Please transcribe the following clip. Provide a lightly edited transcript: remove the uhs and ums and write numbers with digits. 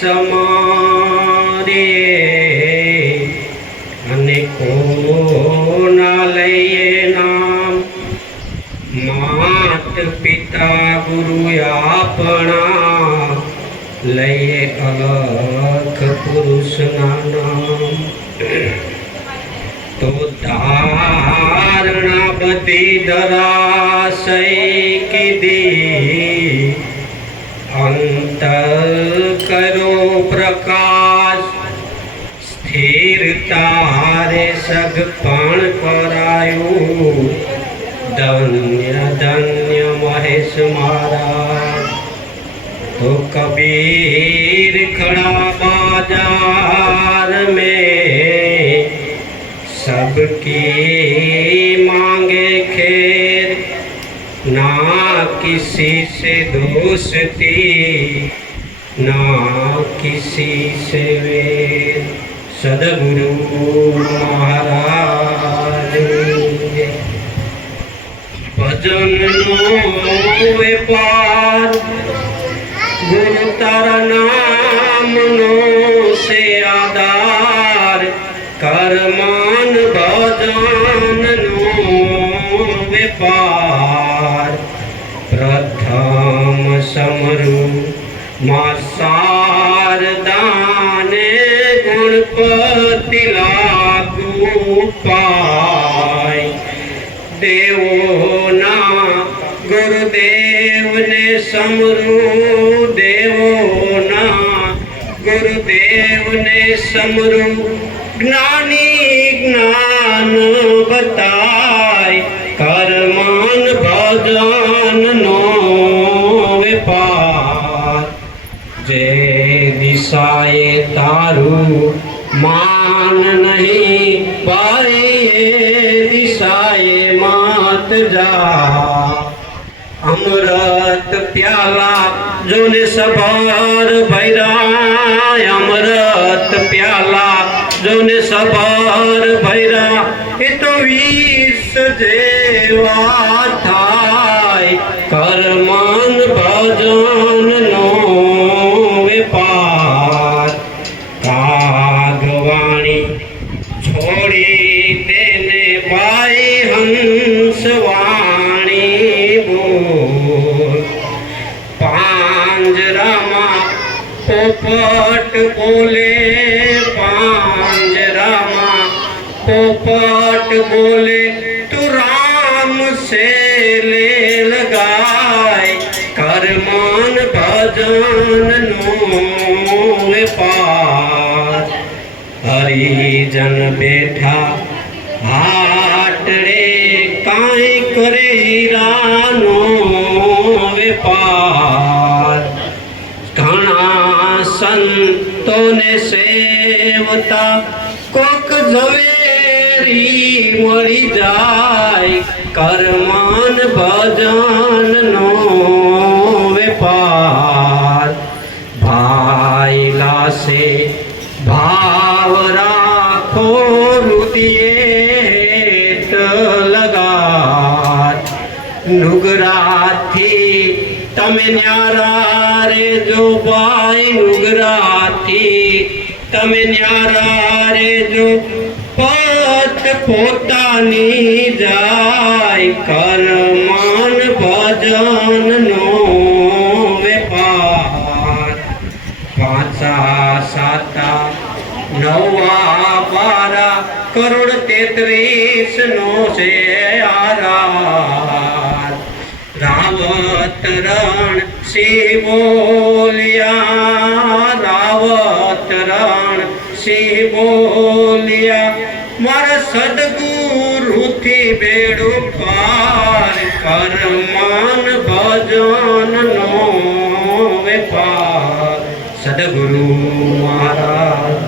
समारे अनेको ना लइए नाम मात पिता गुरु आपना लइए अलख पुरुष ना नाम तो धारणा बधी धराशय कीधी अंतर करो प्रकाश स्थिरता रे सगपण करायु धन्य धन्य महेश महाराज। तो कबीर खड़ा बाजार में सबकी मांगे खेर ना किसी से दोस्ती ना किसी से वेर। सदगुरु महाराज भजन नो व्यापार गुरु तारा नाम नो से आधार कर्मान भजन नो व्यापार प्रथम समरू मां शारदाने गणपति लागू पाय देवो ना गुरुदेव ने समरू देवो ना गुरुदेव ने समरू ज्ञानी ज्ञान बताय कर्मन भजन नो व्यापार। जे दिशाए तारू मान नहीं पाए दिशाए मात जा अमृत प्याला जोने सबार भैरा अमृत प्याला जोने सबार भैरा ये तो विष जेवा थाय कर्मन भजन नो व्यापार। कागवाणी छोड़ी देने पाई हंसवाणी बोल पांजरामा पोपट बोले पांजरामा पोपट बोले तू राम से ले लगाए कर्मन भजन नो व्यापार। हरिजन बैठा हाटड़े काई करे हीरानो व्यापार। घना संतों ने सेवता कोक झवेरी मरी जाय कर्मन भजन नो व्यापार। भाईला से भाव राखो रुदिए लगात नुगराथी तमे न्यारा रे जो बाई नुगराथी तमे न्यारा रे जो पत पोतानी जाय कर्मन भजन नो व्यापार। पांचा साता नवा बारा करोड़ 33 नो से आरार। रावत रण सिंह बोलिया रावत रण सिंह बोलिया मारा सदगुरु थी बेड़ो पार कर्मन भजन नो व्यापार। सदगुरु महाराज।